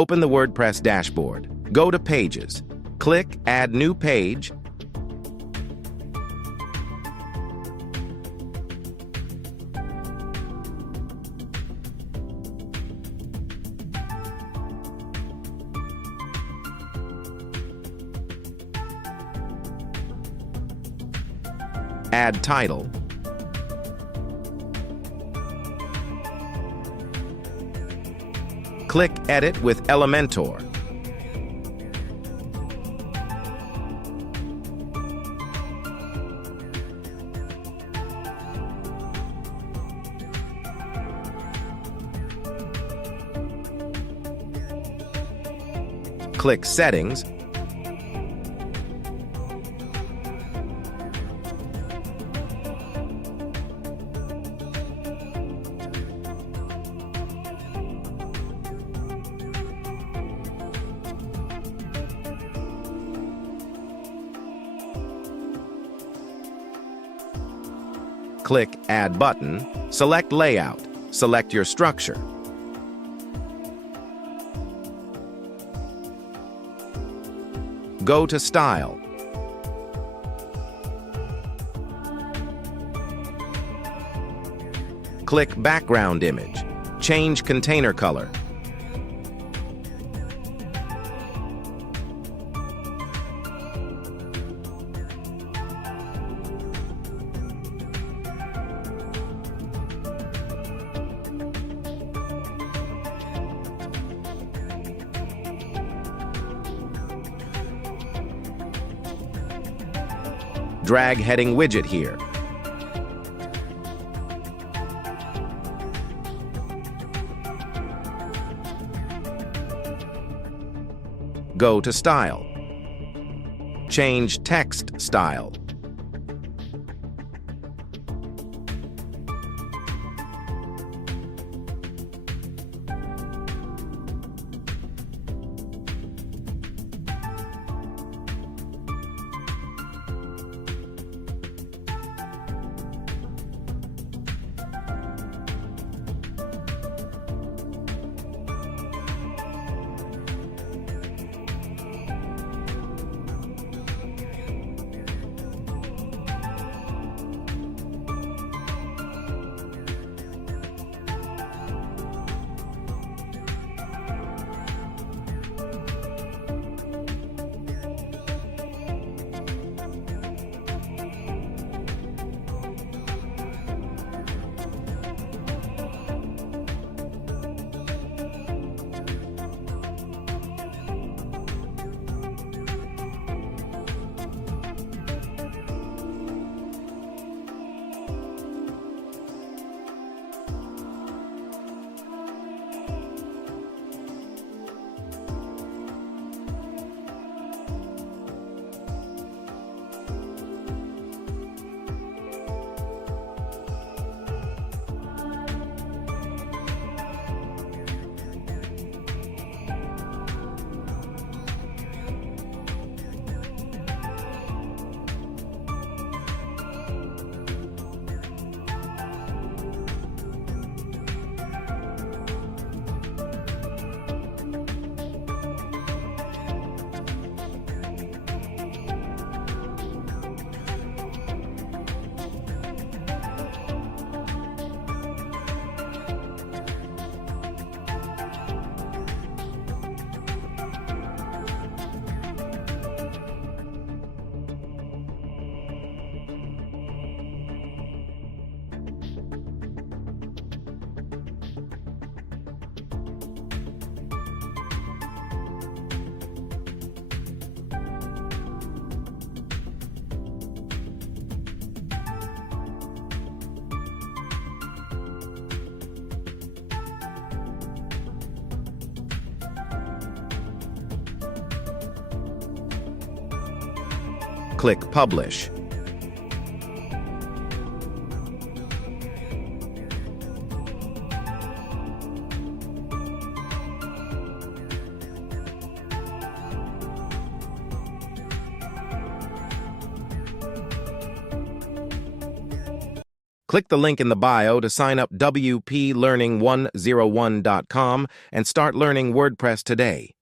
Open the WordPress dashboard. Go to Pages. Click Add New Page. Add title. Click Edit with Elementor. Click Settings. Click Add Button, select Layout, select your structure. Go to Style. Click Background Image, change container color. Drag heading widget here. Go to Style. Change text style. Click Publish. Click the link in the bio to sign up wplearning101.com and start learning WordPress today.